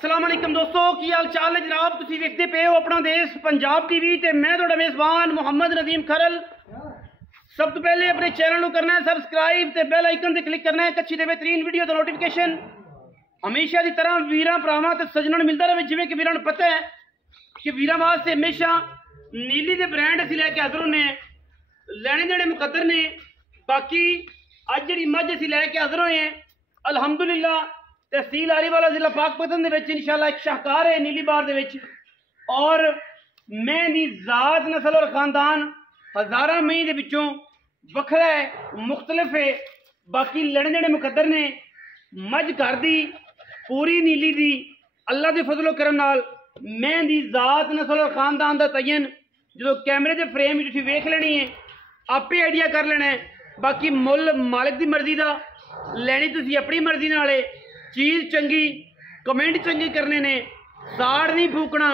अस्सलाम वालेकुम दोस्तों, की हाल चाल है जनाब। तुसी देखते पे हो अपना देश पंजाब टीवी ते मैं तुहाडा मेज़बान मोहम्मद नदीम खरल। सब तो पहले अपने चैनल को करना है सब्सक्राइब ते बेल आइकन ते क्लिक करना है अच्छी ते बेहतरीन वीडियो दा नोटिफिकेशन हमेशा की तरह वीरां भरावां ते सज्जनां नूं मिलदा रहे। जिवें कि वीरां नूं पता है कि वीरां वास्ते हमेशा नीली दे ब्रांड असीं लैके हाज़र होने, लैने देने मुकद्दर ने। बाकी अज जिहड़ी मझ असीं लैके हाज़र होए हैं अलहमदुलिल्लाह तहसील आरीवाला जिला पाकपतन दे विच इंशाअल्लाह एक शाहकार है नीली बार दे विच। और मैं दी जात नस्ल और खानदान हज़ारां मई दे विचों वखरा है, मुख्तलिफ है। बाकी लड़ने देने मुकद्दर ने। मझ घर दी पूरी नीली दी अल्लाह के फजलो करम नाल मैं दी जात नस्ल और खानदान का तयन जो कैमरे के फ्रेम तुसीं वेख लेनी है, आपे आइडिया कर लेना है। बाकी मुल मालिक की मर्जी का लैनी, तुसीं अपनी मर्जी नाल है। चीज़ चंगी कमेंट चंगे करने ने, साड़ नहीं फूकना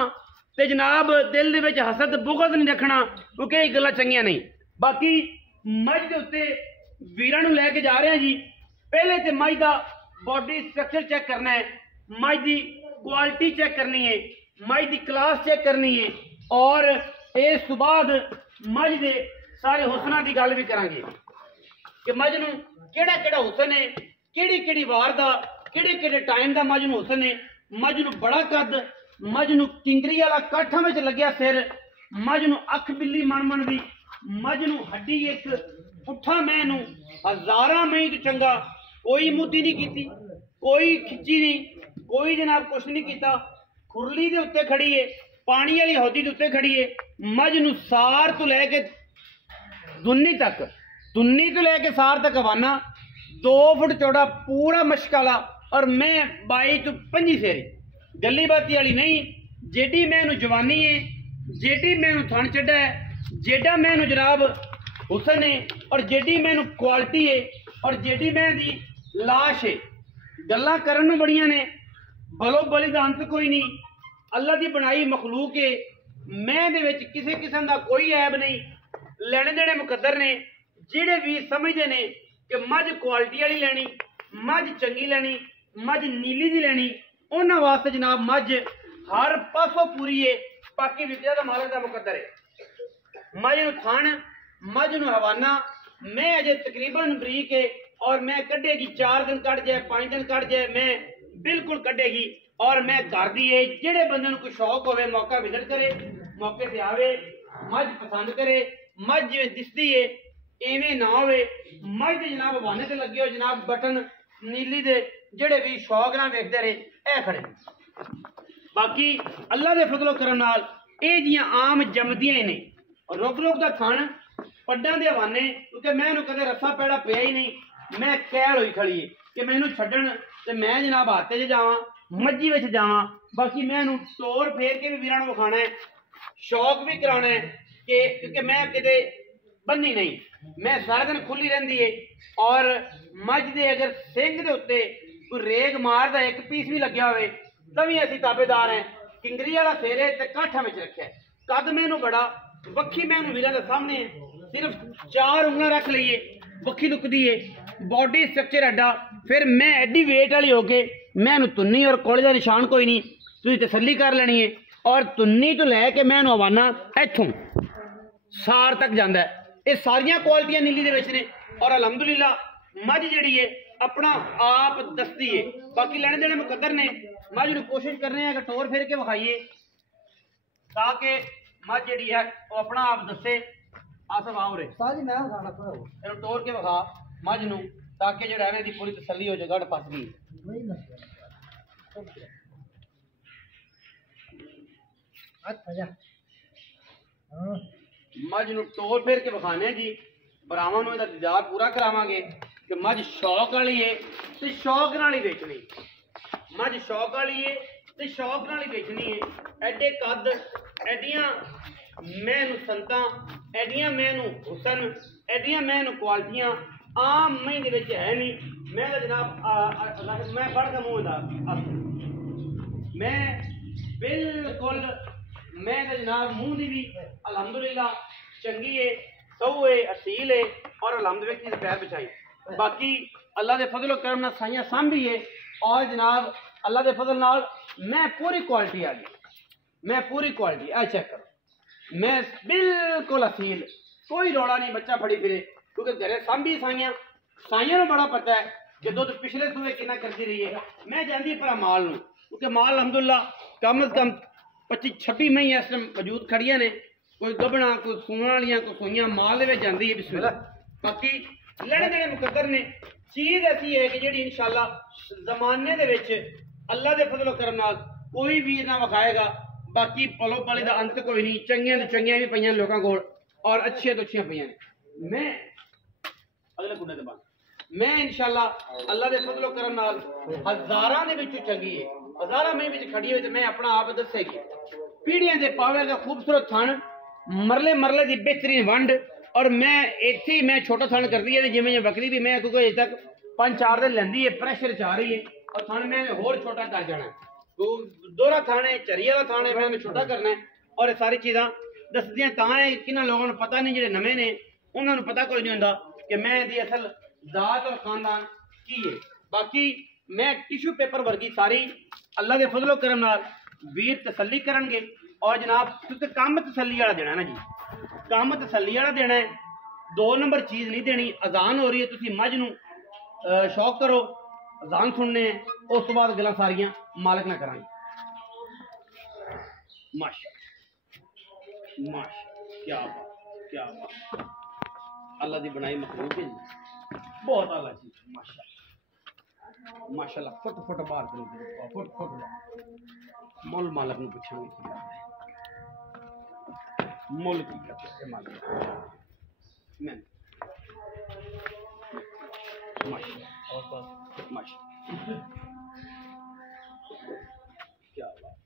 ते जनाब दिल दे विच हसद बुगद नहीं रखना, क्योंकि ये गल्लां चंगियां नहीं। बाकी मझ के उत्ते वीरां नूं लैके जा रहे हैं जी। पहले तो मझ का बॉडी स्ट्रक्चर चेक करना है, मझ की क्वालिटी चेक करनी है, मझ की क्लास चेक करनी है, और इस तो बाद मझ के सारे हुसना की गल भी करांगे कि मझ नूं केड़ा केड़ा हुसन है, केड़ी केड़ी वार दा किहड़े किहड़े टाइम का मझ नूं हुसन है। मझ नूं बड़ा कद, मझ नूं किंगरी वाला काठा में लग्या सिर, मझ नूं अख बिल्ली मन दी, मझ नूं हड्डी एक पुट्ठा मैं नूं हज़ारां मई तो चंगा, कोई मुद्दी नहीं की, कोई खिच्ची नहीं, कोई जनाब कुछ नहीं किया। खुरली दे उत्ते खड़ी है, पानी वाली हौदी दे उत्ते खड़ी है। मझ नूं सार तो लैके दुन्नी तक, दुन्नी तो लैके सार तक हवाना 2 फुट चौड़ा पूरा मशकाला, और मैं 22 तो 25 सेरी गली बाती वाली नहीं। जेडी मैनू जवानी है, जेडी मैनू थन चढ़ा है, जेडा मैनू जनाब हुसन है, और जेडी मैनू क्वालिटी है, और जेडी मैं दी लाश है। गल्लां करन नूं बड़ियां ने, बलो बली दा अंत कोई नहीं। अल्लाह की बनाई मखलूक है, मैं दे विच किसी किस्म का कोई ऐब नहीं। लैने देने मुकद्दर ने। जिहड़े भी समझते ने कि मझ क्वालिटी वाली लैनी, मझ चंगी लैनी, मझ नीली दी लैनी, उन्हां वास्ते जनाब मझ हर पासों पूरी है। बाकी विद्या का मालक का मुकद्दर है। मझ नूं थण, मझ नूं हवाना मैं अजे तकरीबन बरीक है, और मैं कढ़ेगी 4 दिन कढ़ जाए 5 दिन कढ़ जाए, मैं बिल्कुल कढ़ेगी। और मैं घर दी है, जिहड़े बंदे नूं कोई शौक होवे मौका विजिट करे, मौके से आवे, मझ पसंद करे। मझ जिवें दिसदी है इवें ना होवे। मझ दे जनाब हवाने ते लगे हो जनाब बटन नीली दे, जिहड़े भी शौक नाल वेखदे रहे ए खड़े। बाकी अल्लाह दे फजलो करम नाल ये जियां आम जमदियां ने, और रुक रुक दा थण पड्डां दे हवाने, क्योंकि मैनू कदे रस्सा पैड़ा पिया ही नहीं। मैं कैल होई खड़ी है कि मैनू छड्डण ते मैं जनाब हाते च जावां, मज्जी विच जावां। बाकी मैनू तोड़ फेर के भी वीरां नूं विखाना है, शौक भी कराना है कि क्योंकि मैं किते बन्नी नहीं, मैं सारा दिन खुली रहिंदी है। और मझ दे अगर सिंग दे उत्ते कोई रेग मारदा एक पीस भी लग्या होवे तभी असीं ताबेदार हैं। किंगरी वाला फेरे ते काठा में रखिया, कद मैनू बड़ा वक्खी मैनू वीरां दे सामने सिर्फ 4 उंगलां रख लईए, वक्खी लुकदी है, बॉडी स्ट्रक्चर एडा। फिर मैं एडी वेट वाली हो के मैनू तुन्नी और कोले का निशान कोई नहीं, तुसीं तसल्ली कर लेनी है। और तुन्नी तो लैके मैनू हवाना इत्थों सार तक जाता है। ये सारिया क्वालिटियां नीली दे विच ने, और अलहमदुलिल्लाह मझ जिहड़ी है अपना आप दसदी है। बाकी लैने देने मुकद्दर ने। मझ नूं कोशिश करने हैं कि टोर फेर के विखाइए, ताकि मझ जिहड़ी है वो अपना आप दसे। आसफ आओ रे इन्हूं टोर के विखा मझ नूं, ताकि जिहड़ा इहदी पूरी तसल्ली हो जाए। गढ़ फस गई मझ नूं टोर फेर के विखाने जी। भरावां नूं इहदा दीदार पूरा करावांगे कि मझ शौक वाली है ते शौक नाल ही बेचनी। मझ शौक वाली है ते शौक नाल ही बेचनी है। एडे कद, एडियां मैनू संतां, एडियां मैनू हुसन, एडियां मैनू क्वालिटियां आम मई दे विच है नहीं। मैं तो जनाब मैं पढ़ के मूँह दा मैं बिल्कुल मैं तो जनाब मूँह दी भी अलहमदुलिल्लाह चंगी है, सऊ है, असील है, और अलहमदुलिल्लाह पैर बिछाई। बाकी अल्लाह के फजलो करम नाल साइयां सांभी है, और जनाब अल्लाह के फजल नाल मैं पूरी क्वालिटी आ गई, मैं पूरी क्वालिटी आ चेक करो, मैं बिल्कुल असील, कोई रौला नहीं बच्चा फड़ी फिरे, क्योंकि घरे सांभी साइयां साइयां नूं बड़ा पता है कि दुध पिछले सूए कितना करती रही है। मैं जाती पर माल नूं, क्योंकि माल अलहमदुल्ला कम अज कम 25-26 मई इस टाइम मौजूद खड़ियां ने, कोई गबना कोई सूण वालियां कोई सूइयां माल दे जाती है बिस्मिल्लाह। बाकी लड़े देने मुकद्दर ने, चीज़ ऐसी है कि जी इंशाअल्लाह जमाने दे विच अल्लाह के फजलो करम नाल कोई वीर ना विखाएगा। बाकी पलो पाली का अंत कोई नहीं, चंगियां तो चंगियां भी पईयां लोगों कोल और अच्छियां तो अच्छियां पईयां ने। मैं अगले गुड्डे के बाद मैं इंशाअल्लाह अल्लाह के फजलो करम नाल हज़ारां दे विचों चंगी है, हज़ारां में विच खड़ी हुई तो मैं अपना आप दसेगी। पीढ़ियां दे पावे का खूबसूरत थण, मरले मरले की बेहतरीन वंड, और मैं इत्थे मैं छोटा थण करती है जिवें जिवें बकरी भी, मैं क्योंकि अजे तक 5-4 दिन लैंदी है, प्रेशर च आ रही है और थण मैं होर छोटा कर जाना, तो दोहरा थान है चरी वाला थान है, मैं छोटा करना है। और ये सारी चीज़ां दसदियां तां है किन्हां लोगों को पता नहीं, जिहड़े नਵੇਂ ने उन्होंने पता कोई नहीं होंदा कि मैं दी असल जात और खानदान की है। बाकी मैं टिशू पेपर वर्गी सारी अल्लाह के फजलो करम नाल वीर तसल्ली करनगे। और जनाब तुसीं काम तसल्ली वाला देना ना जी, काम तसल्ली वाला देना है, 2 नंबर चीज़ नहीं देनी। अजान हो रही है, तुसीं मझ नूं शौक करो, अजान सुनने हैं, उस तो बाद गल्लां सारियां मालिक ना करांगे। माशा माशा क्या बात, क्या बात, अल्लाह की बनाई मखलूक है, बहुत आला चीज, माशा माशाल्लाह। फुट फुट बाहर करो, फुट फुट मुल मालिक नूं पुछांगे की गल है, मुल की गल है मालिक मैं माशा माशा क्या बात,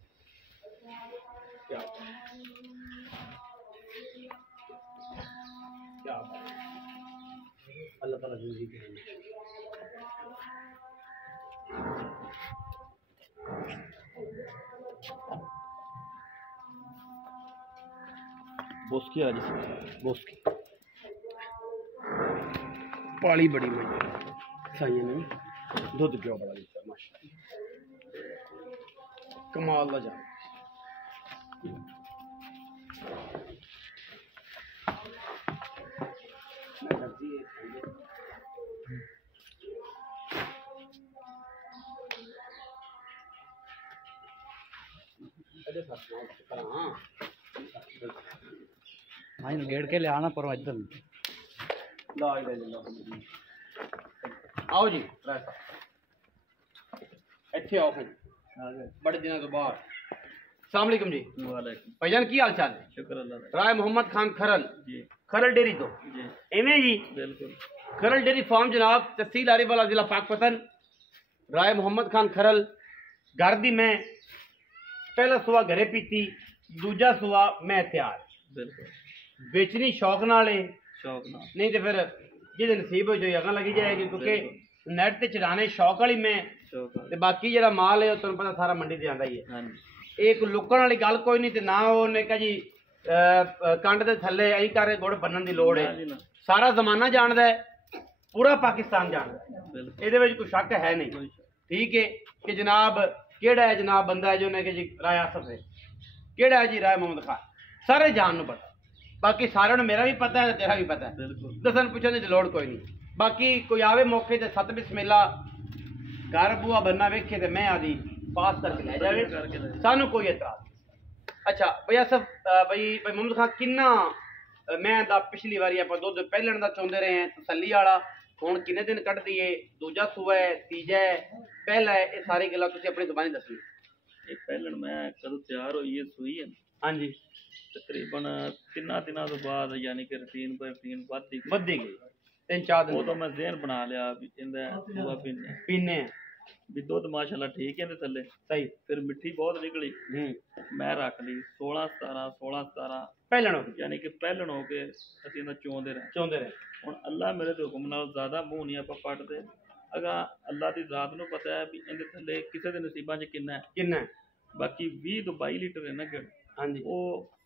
क्या बात, क्या बात, अल्लाह ताला जिंदगी दे। बोस्की आज बोस्की पाली बड़ी मई साइया ने दुध प्यो बड़ा दिता, माशा कमाल का जान। हाँ गेड़ के ले आना पर इधर आओ जी, इत्थे आओ फिर बड़े दिनों तो बाद। अस्सलाम वालेकुम जी। भाईजान की हाल चाल है? शुक्र अल्लाह राय मोहम्मद खान खरल जी, खरल डेयरी तो जी एवें जी, बिल्कुल खरल डेयरी फार्म जनाब, तहसील आरिफवाला, जिला पाकपतन। राय मोहम्मद खान खरल घर दी मैं पहला सुआ घरे पीती, दूजा सुआ मैं तैयार, बिल्कुल बेचनी शौक नाल है, शौक ना नहीं तो फिर जिहदे नसीब हो जाए अगं लगी जाएगी, क्योंकि नेट ते चढ़ाने शौक वाली मैं शौक ते बाकी जेहड़ा माल है तुहानूं पता सारा मंडी ते आंदा ही है। हाँ एक लुकण वाली गल कोई नहीं, ते ना उन्हें कहा जी कंड दे थल्ले ऐ कर गुड़ बनन दी लोड़ है, जी ना सारा जमाना जानदा है, पूरा पाकिस्तान जानदा है, बिल्कुल ਇਹਦੇ ਵਿੱਚ कोई शक है नहीं। ठीक है कि जनाब केड़ा है जनाब बंदा है जो ने कि जी राय आसफ है, केड़ा है जी राय मोहम्मद खान, सारे जान नूं पता, बाकी सारे नूं मेरा भी पता है तेरा भी पता है, बिल्कुल दसन पुछण दी लोड़ कोई नहीं। बाकी कोई आवे मौके ते सत बिस्मिल्ला घर बुआ बनना वेखे ते मैं आदि पास करके ले जावे, करके ले सानू कोई एतराज नहीं। अच्छा भाई आसफ भाई भाई मोहम्मद खान किन्ना मैं दा पिछली बारी आप दुध पहलण दा चाहुंदे रहे हैं तसल्ली वाला, हुण किन्ने दिन कट दिए, दूजा सूआ है, तीजा है, पहला है, ये सारी गल्लां तुसीं अपनी ज़बानी दसनी। एक पहलन मैं कदों तैयार हुई है सूई है हाँ जी, तकरीबन 3 दिनों तो बाद, यानी कि रूटीन पर रूटीन बढ़ती गई, वधी गई 3-4 दिन उदों मैं ज़हन बना लिया भी इंदा सूआ पीने पीने हैं, भी दुध माशाल्लाह ठीक है थल्ले, सही फिर मिट्टी बहुत निकली, मैं रख ली 16-17 पहलण हो गई, यानी कि पहलन हो के ਅਸੀਂ ਨਾ ਚੋਂਦੇ ਰਹੇ ਚਾਹੁੰਦੇ ਰਹੇ। ਹੁਣ ਅੱਲਾ ਮੇਰੇ ਦੇ ਹੁਕਮ ਨਾਲ ਜ਼ਿਆਦਾ ਮੂੰਹ ਨਹੀਂ ਆਪਾਂ ਪੱਟਦੇ, ਅਗਾ ਅੱਲਾ ਦੀ ਜ਼ਾਤ ਨੂੰ ਪਤਾ ਹੈ ਵੀ ਇਹਦੇ ਥੱਲੇ ਕਿਸੇ ਦੇ ਨਸੀਬਾਂ 'ਚ ਕਿੰਨਾ ਹੈ, ਕਿੰਨਾ ਹੈ? ਬਾਕੀ 20 ਤੋਂ 22 ਲੀਟਰ ਹੈ ਨਾ ਗਿੜ, ਹਾਂਜੀ ਉਹ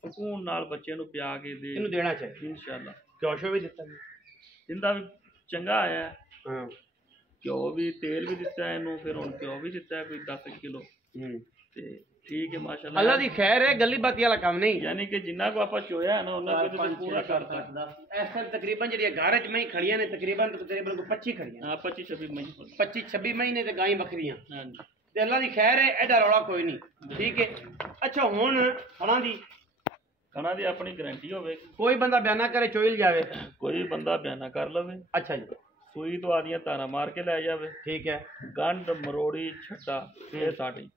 ਸਕੂਨ ਨਾਲ ਬੱਚੇ ਨੂੰ ਪਿਆ ਕੇ ਦੇ ਇਹਨੂੰ ਦੇਣਾ ਚਾਹੀਦਾ, ਇਨਸ਼ਾਅੱਲਾ। ਜੋਸ਼ੋ ਵੀ ਦਿੱਤਾ ਜਿੰਦਾ ਵੀ ਚੰਗਾ ਆਇਆ ਹਾਂ, ਘਿਓ ਵੀ ਤੇਲ ਵੀ ਦਿੱਤਾ ਇਹਨੂੰ, ਫਿਰ ਹੁਣ ਘਿਓ ਵੀ ਦਿੱਤਾ ਕੋਈ 10 ਕਿਲੋ ਤੇ ਠੀਕ ਹੈ ਮਾਸ਼ਾਅੱਲਾ। ਅੱਲਾ ਦੀ ਖੈਰ ਹੈ, ਗੱਲੀ ਬਾਤੀ ਵਾਲਾ ਕੰਮ ਨਹੀਂ। ਯਾਨੀ ਕਿ ਜਿੰਨਾ ਕੋ ਆਪਾਂ ਚੋਇਆ ਨਾ ਉਹਨਾਂ ਕੋ ਤੇ ਪੂਰਾ ਕਰਤਾ। ਇਸ ਵੇਲੇ ਤਕਰੀਬਨ ਜਿਹੜੀਆਂ ਘਰ ਚ ਮੈਂ ਖੜੀਆਂ ਨੇ ਤਕਰੀਬਨ ਕੋਈ 25 ਖੜੀਆਂ। ਹਾਂ 25-26 ਮਈ 25-26 ਮਹੀਨੇ ਤੇ ਗਾਈ ਬੱਕਰੀਆਂ। ਹਾਂਜੀ ਤੇ ਅੱਲਾ ਦੀ ਖੈਰ ਹੈ, ਐਡਾ ਰੌਲਾ ਕੋਈ ਨਹੀਂ। ਠੀਕ ਹੈ। ਅੱਛਾ ਹੁਣ ਖਾਣਾ ਦੀ ਆਪਣੀ ਗਾਰੰਟੀ ਹੋਵੇ, ਕੋਈ ਬੰਦਾ ਬਿਆਨਾ ਕਰੇ ਚੋਇਲ ਜਾਵੇ, ਕੋਈ ਬੰਦਾ ਬਿਆਨਾ ਕਰ ਲਵੇ। ਅੱਛਾ ਜੀ। ਸੂਈ ਤੋਂ ਆਦੀਆਂ ਤਾਰਾਂ ਮਾਰ ਕੇ ਲੈ ਜਾਵੇ। ਠੀਕ ਹੈ। ਗੰਢ ਮਰੋੜੀ ਛੱਟਾ ਇਹ ਸਾਡੀ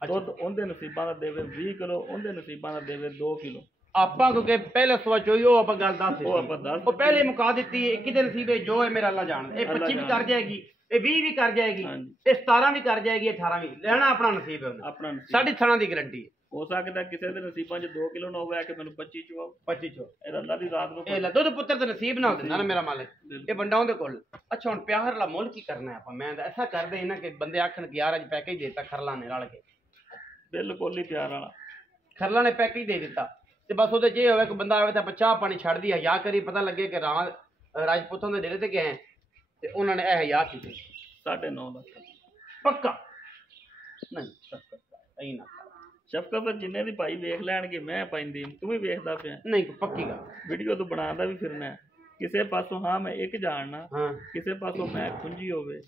ਦੁੱਧ ਉਹਦੇ ਨਸੀਬਾਂ ਦਾ ਦੇਵੇ 20 ਕਿਲੋ, ਉਹਦੇ ਨਸੀਬਾਂ ਦਾ ਦੇਵੇ 2 ਕਿਲੋ। ਆਪਾਂ ਕਿਉਂਕਿ ਪਹਿਲੇ ਸਵਾ ਚੋਈ ਉਹ ਆਪਾਂ ਗੱਲ ਦੱਸ ਉਹ ਆਪਾਂ ਦੱਸ ਉਹ ਪਹਿਲੇ ਮੁਕਾ ਦਿੱਤੀ। ਕਿਤੇ ਨਸੀਬੇ ਜੋ ਹੈ ਮੇਰਾ ਅੱਲਾ ਜਾਣਦਾ। ਇਹ 25 ਵੀ ਕਰ ਜਾਏਗੀ, ਇਹ 20 ਵੀ ਕਰ ਜਾਏਗੀ, ਇਹ 17 ਵੀ ਕਰ ਜਾਏਗੀ, 18 ਵੀ। ਲੈਣਾ ਆਪਣਾ ਨਸੀਬ ਹੈ, ਆਪਣਾ ਨਸੀਬ। ਸਾਡੀ ਥਣਾ ਦੀ ਗਰੰਟੀ ਹੈ। ਹੋ ਸਕਦਾ ਕਿਸੇ ਦੇ ਨਸੀਬਾਂ 'ਚ 2 ਕਿਲੋ ਨਾ ਹੋਵੇ ਕਿ ਮੈਨੂੰ 25 ਚੋ 25 ਚੋ ਇਹ ਅੱਲਾ ਦੀ ਰਾਤ ਨੂੰ ਇਹ ਲੈ ਦੁੱਧ ਪੁੱਤਰ ਤੇ ਨਸੀਬ ਨਾਲ ਦਿੰਦਾ ਨਾ ਮੇਰਾ ਮਾਲਿਕ, ਇਹ ਬੰਦਾ ਉਹਦੇ ਕੋਲ। ਅੱਛਾ ਹੁਣ ਪਿਆਰ ਵਾਲਾ ਮੁੱਲ ਕੀ ਕਰਨਾ ਹੈ ਆਪਾਂ? ਮੈਂ ਤਾਂ ਐਸਾ ਕਰਦੇ ਨਾ ਕਿ ਬੰਦੇ ਆਖਣ ਕਿ ਯਾਰ ਅੱਜ ਪੈਕੇਜ ਦੇਤਾ ਖਰਲਾ ਨੇ ਰਲ ਕੇ। ਬਿਲਕੁਲ ਹੀ ਪਿਆਰ ਵਾਲਾ ਖਰਲਾ ਨੇ ਪੈਕੇਜ ਦੇ ਦਿੱਤਾ ਤੇ ਬਸ ਉਹਦੇ 'ਚ ਇਹ ਹੋਵੇ ਕਿ ਬੰਦਾ ਆਵੇ ਤਾਂ ਆਪਾਂ ਚਾਹ ਪਾਣੀ ਛੱਡਦੀ ਹਯਾ ਕਰੀ, ਪਤਾ ਲੱਗੇ ਕਿ ਰਾਜਪੂਤਾਂ ਦੇ ਡੇਰੇ ਤੇ ਗਏ ਹੈ ਤੇ ਉਹਨਾਂ ਨੇ ਇਹ ਹਯਾ ਕੀਤੀ। 9.5 ਲੱਖ ਪੱਕਾ ਨਹੀਂ ਸਹੀ ਨਾ ਸ਼ਫਕਤ ਜਿੰਨੇ ਦੀ ਭਾਈ ਵੇਖ ਲੈਣਗੇ। ਮੈਂ ਪੈਂਦੀ ਤੂੰ ਵੀ ਵੇਖਦਾ ਪਿਆ, ਨਹੀਂ ਪੱਕੀ ਗੱਲ। ਵੀਡੀਓ ਤੋਂ ਬਣਾਉਂਦਾ ਵੀ ਫਿਰਨਾ ਕਿਸੇ ਪਾਸੋਂ। ਹਾਂ ਮੈਂ ਇੱਕ ਜਾਣਨਾ, ਹਾਂ ਕਿਸੇ ਪਾਸੋਂ ਮੈਂ ਖੁੰਝੀ ਹੋਵੇ,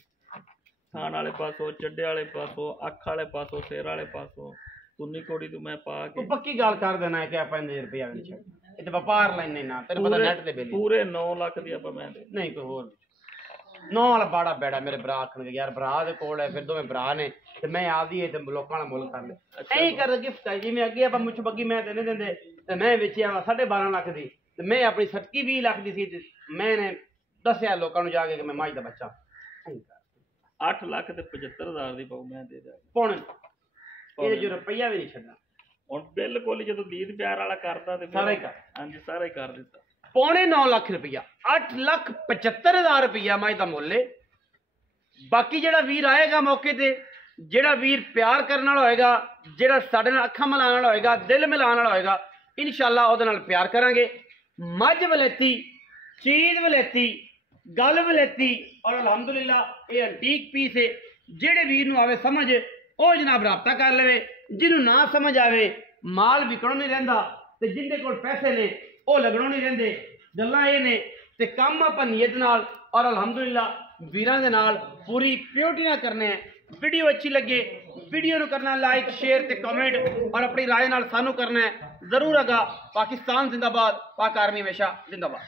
ਥਾਣ ਵਾਲੇ ਪਾਸੋਂ, ਚੱਡੇ ਵਾਲੇ ਪਾਸੋਂ, ਅੱਖ ਵਾਲੇ ਪਾਸੋਂ, ਸਿਰ ਵਾਲੇ ਪਾਸੋਂ, ਤੁੰਨੀ ਕੋੜੀ ਤੋਂ ਮੈਂ ਪਾ ਕੇ ਤੂੰ ਪੱਕੀ ਗੱਲ ਕਰ ਦੇਣਾ ਕਿ ਆਪਾਂ 5 ਰੁਪਏ ਨਹੀਂ ਛੱਡ। ਇਹ ਤੇ ਵਪਾਰ ਲੈਣੇ ਨਾ, ਤੈਨੂੰ ਪਤਾ ਨੈਟ ਤੇ ਬਿੱਲ ਪੂਰੇ 9 ਲੱਖ ਦੀ ਆਪਾਂ ਮੈਂ ਦੇ। ਨਹੀਂ ਕੋਈ ਹੋਰ ਨੌ ਵਾਲਾ ਬਾੜਾ ਬੈੜਾ ਮੇਰੇ ਭਰਾ ਆਖਣਗੇ ਯਾਰ ਭਰਾ ਦੇ ਕੋਲ ਹੈ, ਫਿਰ ਦੋਵੇਂ ਭਰਾ ਨੇ ਤੇ ਮੈਂ ਆਪਦੀ ਤੇ ਲੋਕਾਂ ਵਾਲਾ ਮੁੱਲ ਕਰ ਲੈ। ਐਂ ਕਰ ਗਿਫਟ ਹੈ ਜਿਵੇਂ ਅੱਗੇ ਆਪਾਂ ਮੁੱਛ ਬੱਗੀ ਮੈਂ ਤੇ ਨਹੀਂ ਦਿੰਦੇ ਤੇ ਮੈਂ ਵੇਚਿਆ ਵਾ 12.5 ਲੱਖ ਦੀ ਤੇ ਮੈਂ ਆਪਣੀ ਸਟਕੀ 20 ਲੱਖ ਦੀ ਸੀ ਤੇ ਮੈਨੇ ਦੱਸਿਆ ਲੋਕਾਂ ਨੂੰ ਜਾ ਕੇ ਕਿ ਮੈਂ ਮਾਈ ਦਾ ਬੱਚਾ। 8 ਲੱਖ ਤੇ 75,000 ਦੀ ਪਾਉ ਮੈਂ ਦੇ ਦਿਆ। ਪੌਣ ਇਹਦੇ ਜੋ ਰੁਪਈਆ ਵੀ ਨਹੀਂ ਛੱਡਣਾ ਹੁਣ ਬਿਲਕੁਲ ਜਦੋਂ ਦੀਦ ਪਿਆਰ ਵਾਲਾ ਕਰਦਾ ਤੇ ਸਾਰਾ ਹੀ ਕਰ। ਹਾਂਜੀ ਸਾਰਾ ਹੀ ਕਰ ਦਿੱਤਾ। 9.25 ਲੱਖ ਰੁਪਈਆ 8,75,000 ਰੁਪਈਆ ਮਾਈ ਦਾ ਮੁੱਲ ਹੈ। ਬਾਕੀ ਜਿਹੜਾ ਵੀਰ ਆਏਗਾ ਮੌਕੇ ਤੇ, ਜਿਹੜਾ ਵੀਰ ਪਿਆਰ ਕਰਨ ਵਾਲਾ ਹੋਏਗਾ, ਜਿਹੜਾ ਸਾਡੇ ਨਾਲ ਅੱਖਾਂ ਮਿਲਾਉਣ ਵਾਲਾ ਹੋਏਗਾ, ਦਿਲ ਮਿਲਾਉਣ ਵਾਲਾ ਹੋਏਗਾ, ਇਨਸ਼ਾਅੱਲਾ ਉਹਦੇ ਨਾਲ ਪਿਆਰ ਕਰਾਂਗੇ। ਮੱਝ ਵਲੇਤੀ, ਚੀਜ਼ ਵਲੇਤੀ, ਗੱਲ ਵਲੇਤੀ ਔਰ ਅਲਹਮਦੁਲਿਲਾ ਇਹ ਐਂਟੀਕ ਪੀਸ ਹੈ। ਜਿਹੜੇ ਵੀਰ ਨੂੰ ਆਵੇ ਸਮਝ ਉਹ ਜਨਾਬ ਰਾਬਤਾ ਕਰ ਲਵੇ, ਜਿਹਨੂੰ ਨਾ ਸਮਝ ਆਵੇ ਮਾਲ ਵਿਕਣੋਂ ਨਹੀਂ ਰਹਿੰਦਾ ਤੇ ਜਿੰਦੇ ਕੋਲ ਪੈਸੇ ਨੇ ਉਹ ਲੱਗਣੋਂ ਨਹੀਂ ਰਹਿੰਦੇ। ਗੱਲਾਂ ਇਹ ਨੇ ਤੇ ਕੰਮ ਆਪਾਂ ਨੀਅਤ ਨਾਲ ਔਰ ਅਲਹਮਦੁਲਿਲਾ ਵੀਰਾਂ ਦੇ ਨਾਲ ਪੂਰੀ ਪਿਓਰਟੀ ਨਾਲ ਕਰਨੇ ਹੈ। ਵੀਡੀਓ ਅੱਛੀ ਲੱਗੇ ਵੀਡੀਓ ਨੂੰ ਕਰਨਾ ਲਾਈਕ ਸ਼ੇਅਰ ਤੇ ਕਮੈਂਟ ਔਰ ਆਪਣੀ ਰਾਏ ਨਾਲ ਸਾਨੂੰ ਕਰਨਾ ਹੈ ਜ਼ਰੂਰ। ਅਗਾ ਪਾਕਿਸਤਾਨ ਜ਼ਿੰਦਾਬਾਦ, ਪਾਕ ਆਰਮੀ ਹਮੇਸ਼ਾ ਜ਼ਿੰਦਾਬਾਦ।